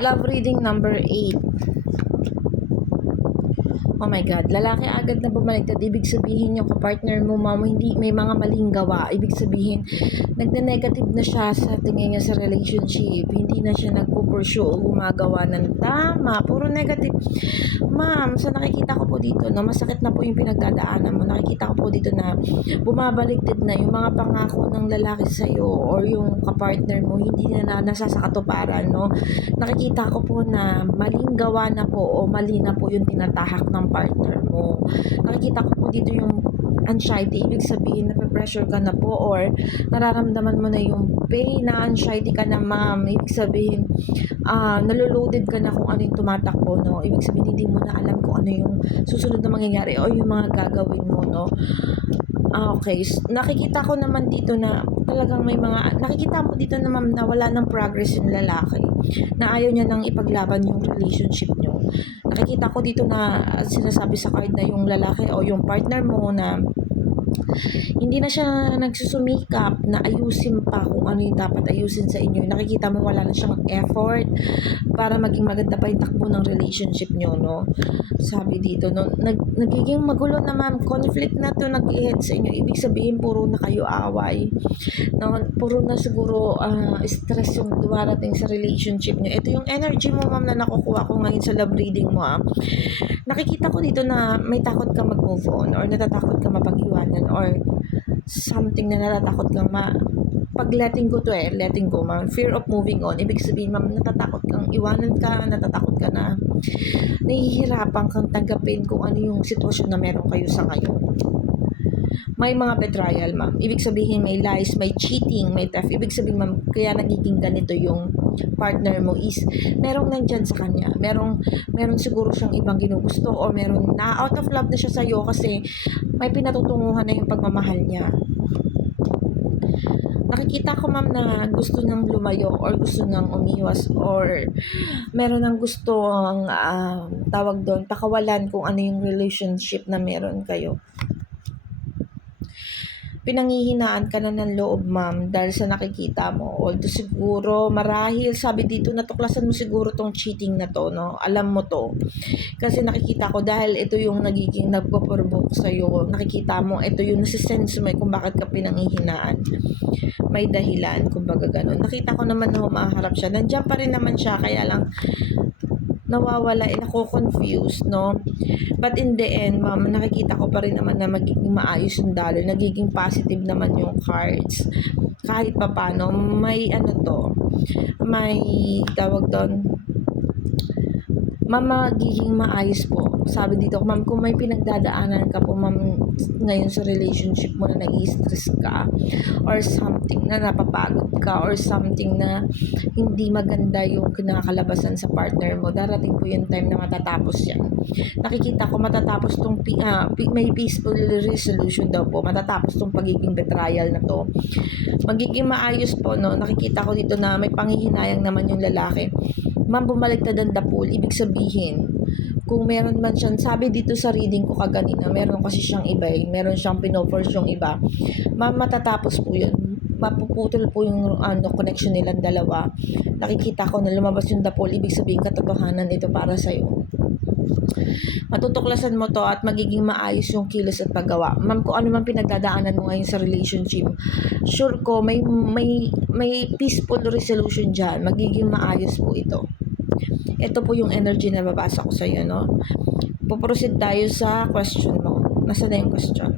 Love reading number 8. Oh my God, lalaki agad na bumaliktad. Ibig sabihin yung kapartner mo, ma'am, hindi may mga maling gawa. Ibig sabihin, nagne-negative na siya sa tingin niya sa relationship. Hindi na siya nagpo-pursue o gumagawa ng tama. Puro negative. Ma'am, sa nakikita ko po dito, no, masakit na po yung pinagdadaanan mo. Nakikita ko po dito na bumabaliktad na yung mga pangako ng lalaki sa'yo or yung kapartner mo, hindi na nasasakatuparan, no. Nakikita ko po na maling gawa na po o mali na po yung tinatahak ng partner mo. Nakikita ko po dito yung anxiety, ibig sabihin nape-pressure ka na po or nararamdaman mo na yung pain na anxiety ka na, ma'am. Ibig sabihin naloloaded ka na kung ano yung tumatakbo, no. Ibig sabihin hindi mo na alam kung ano yung susunod na mangyayari o yung mga gagawin mo, no. Okay, nakikita ko naman dito na talagang may mga nakikita mo dito na, ma'am, na wala ng progress yung lalaki, na ayaw niya nang ipaglaban yung relationship niyo. Nakikita ko dito na sinasabi sa card na yung lalaki o yung partner mo na hindi na siya nagsusumikap na ayusin pa kung ano yung dapat ayusin sa inyo. Nakikita mo wala na siyang effort para maging maganda pa yung takbo ng relationship nyo, no? Sabi dito, no, nagiging magulo na, ma'am. Conflict na to nag-i-head sa inyo. Ibig sabihin, puro na kayo away. No? Puro na siguro stress yung dumarating sa relationship nyo. Ito yung energy mo, ma'am, na nakukuha ko ngayon sa love reading mo. Nakikita ko dito na may takot ka mag-move on or natatakot ka mapag-iwanan or something na natatakot kang pag letting go to letting go, ma'am. Fear of moving on. Ibig sabihin, ma'am, natatakot kang iwanan ka, natatakot ka na nahihirapan kang tanggapin kung ano yung sitwasyon na meron kayo sa ngayon. May mga betrayal, ma'am. Ibig sabihin, may lies, may cheating, may theft. Ibig sabihin, ma'am, kaya nagiging ganito yung partner mo is merong nandyan sa kanya. Meron siguro siyang ibang ginugusto o meron na out of love na siya sa'yo kasi may pinatutunguhan na yung pagmamahal niya. Nakikita ko, ma'am, na gusto nang lumayo or gusto nang umiwas or meron ng gusto ang tawag doon, pakawalan kung ano yung relationship na meron kayo. Pinanghihinaan ka na ng loob, ma'am, dahil sa nakikita mo. Although siguro, marahil, sabi dito, natuklasan mo siguro tong cheating na to, no? Alam mo to. Kasi nakikita ko, dahil ito yung nagiging nagpo-provoke sa'yo, nakikita mo, ito yung nasisense mo kung bakit ka pinanghihinaan. May dahilan, kumbaga ganun. Nakita ko naman na humaharap siya. Nandiyan pa rin naman siya, kaya lang, nawawala, nako-confuse, no? But in the end, ma'am, nakikita ko pa rin naman na magiging maayos yung daloy, nagiging positive naman yung cards. Kahit pa paano, may may tawag doon, ma'am, magiging maayos po. Sabi dito, ma'am, kung may pinagdadaanan ka po, ma'am, ngayon sa relationship mo na nag-i-stress ka or something na napapagod ka or something na hindi maganda yung kinakalabasan sa partner mo, darating po yung time na matatapos yan. Nakikita ko matatapos tong may peaceful resolution daw po, matatapos tong pagiging betrayal na to. Magiging maayos po, no? Nakikita ko dito na may panghihinayang naman yung lalaki. Ma'am, bumaliktad ang the pool. Ibig sabihin, kung meron man siyang, sabi dito sa reading ko kaganina, meron kasi siyang iba, meron siyang pinofers yung iba. Ma'am, matatapos po yun. Mapuputol po yung connection nilang dalawa. Nakikita ko na lumabas yung the pool. Ibig sabihin, katotohanan ito para sa'yo. Matutuklasan mo to at magiging maayos yung kilos at paggawa. Ma'am, kung ano man pinagdadaanan mo ngayon sa relationship, sure ko may peaceful resolution dyan. Magiging maayos po ito. Ito po yung energy na babasa ko sa iyo, no? Puproceed tayo sa question mo. Nasaan na yung question?